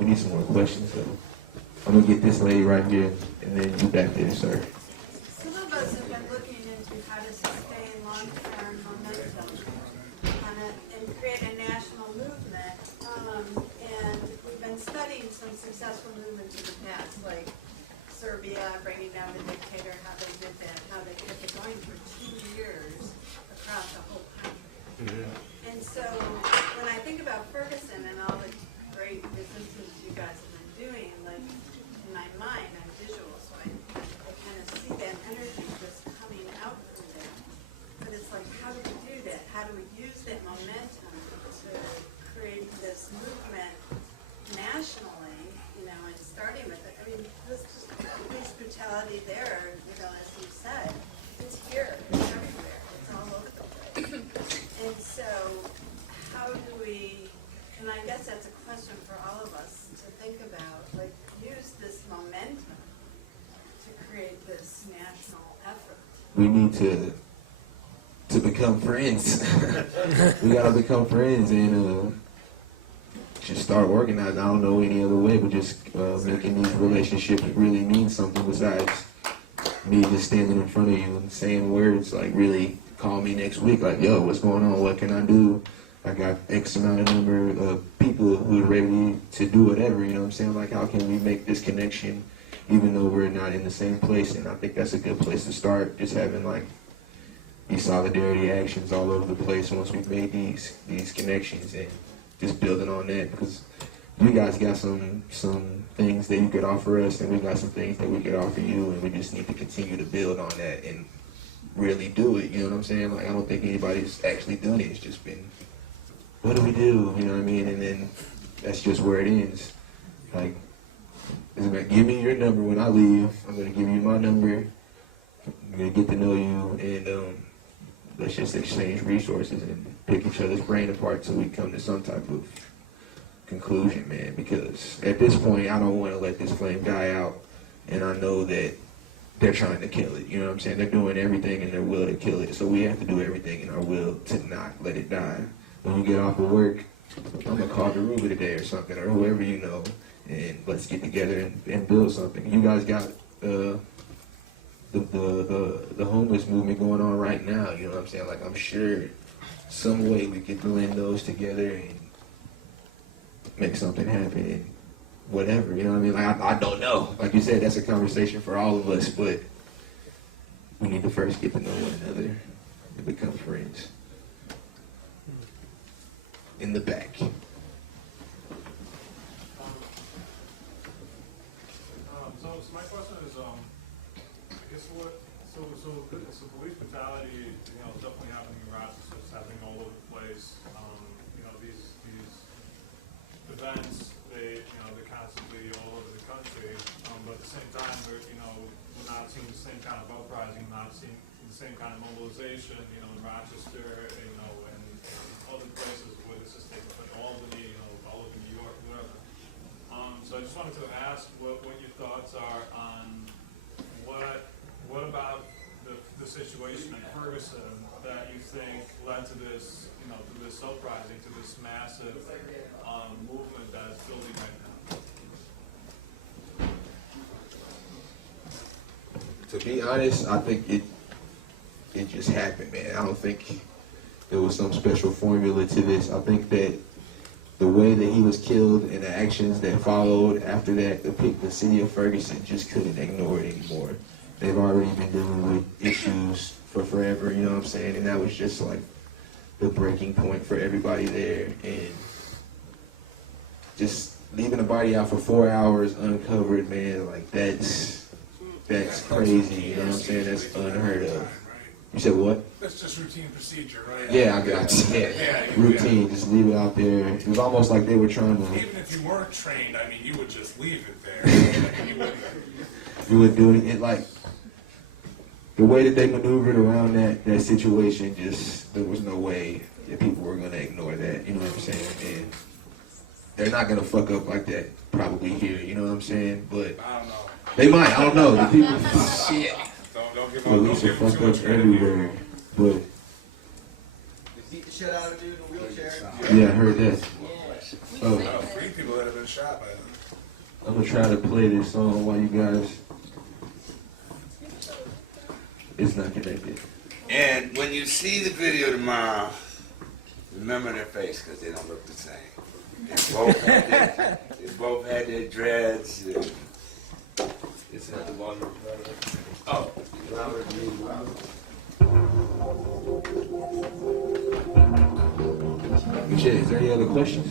We need some more questions, so I'm going to get this lady right here, and then you back there, sir. Some of us have been looking into how to sustain long-term momentum and create a national movement. And we've been studying some successful movements in the past, like Serbia, bringing down the dictator, how they did that, how they kept it going for 2 years across the whole country. And so when I think about Ferguson and all the great businesses you guys have been doing, like in my mind, I'm visual, so I kind of see that energy just coming out from there. But it's like, how do we do that? How do we use that momentum to create this movement nationally, and starting with it? I mean, this police brutality there, as you said, it's here, it's everywhere, it's all over the place. And so, how do we, and I guess that's a question for all of us to think about, like, use this momentum to create this national effort. We need to become friends. We gotta become friends and just start organizing. I don't know any other way but just making these relationships really mean something besides me just standing in front of you and saying words like, really call me next week, like, yo, what's going on, what can I do? I got X amount of number of people who are ready to do whatever, you know what I'm saying? Like, how can we make this connection even though we're not in the same place? And I think that's a good place to start, just having like these solidarity actions all over the place once we've made these connections and just building on that, because you guys got some things that you could offer us and we got some things that we could offer you, and we just need to continue to build on that and really do it, you know what I'm saying? Like, I don't think anybody's actually done it. It's just been, what do we do? You know what I mean? And then that's just where it ends. Like, give me your number when I leave. I'm going to give you my number. I'm going to get to know you, and let's just exchange resources and pick each other's brain apart so we come to some type of conclusion, man. Because at this point, I don't want to let this flame die out, and I know that they're trying to kill it, you know what I'm saying? They're doing everything in their will to kill it, so we have to do everything in our will to not let it die. When you get off of work, I'm gonna call Dhoruba today or something, or whoever you know, and let's get together and build something. You guys got the homeless movement going on right now, you know what I'm saying? Like, I'm sure some way we could blend those together and make something happen. And whatever, you know what I mean? Like, I don't know. Like you said, that's a conversation for all of us, but we need to first get to know one another and become friends. In the back. So my question is, I guess so police brutality, is definitely happening in Rochester. It's happening all over the place. These events, they're constantly all over the country. But at the same time, we're not seeing the same kind of uprising, not seeing the same kind of mobilization, in Rochester, and other places where this is taking place, Albany, all over New York, whatever. So I just wanted to ask what your thoughts are on what about the situation in Ferguson that you think led to this, to this uprising, to this massive movement that is building right now? To be honest, I think it just happened, man. I don't think there was some special formula to this. I think that the way that he was killed and the actions that followed after that, the city of Ferguson just couldn't ignore it anymore. They've already been dealing with issues for forever, you know what I'm saying? And that was just like the breaking point for everybody there. And just leaving a body out for 4 hours uncovered, man, like that's crazy, you know what I'm saying? That's unheard of. You said what? That's just routine procedure, right? Yeah, I got you. Yeah. Routine, just leave it out there. It was almost like they were trying to... Even if you weren't trained, you would just leave it there. You would do it like... The way that they maneuvered around that situation, just, there was no way that people were going to ignore that, you know what I'm saying? And they're not going to fuck up like that probably here, you know what I'm saying? But I don't know. they might, I don't know. The people... Shit. Don't give Police are fucked up everywhere, but... Beat the shit out of a dude in a wheelchair. Yeah, I heard that. We Oh, Oh, 3 people that have been shot by them. I'm gonna try to play this song while you guys. It's not connected. And when you see the video tomorrow, remember their face because they don't look the same. They both had their dreads. It's not the one. Oh, Michelle, is there any other questions?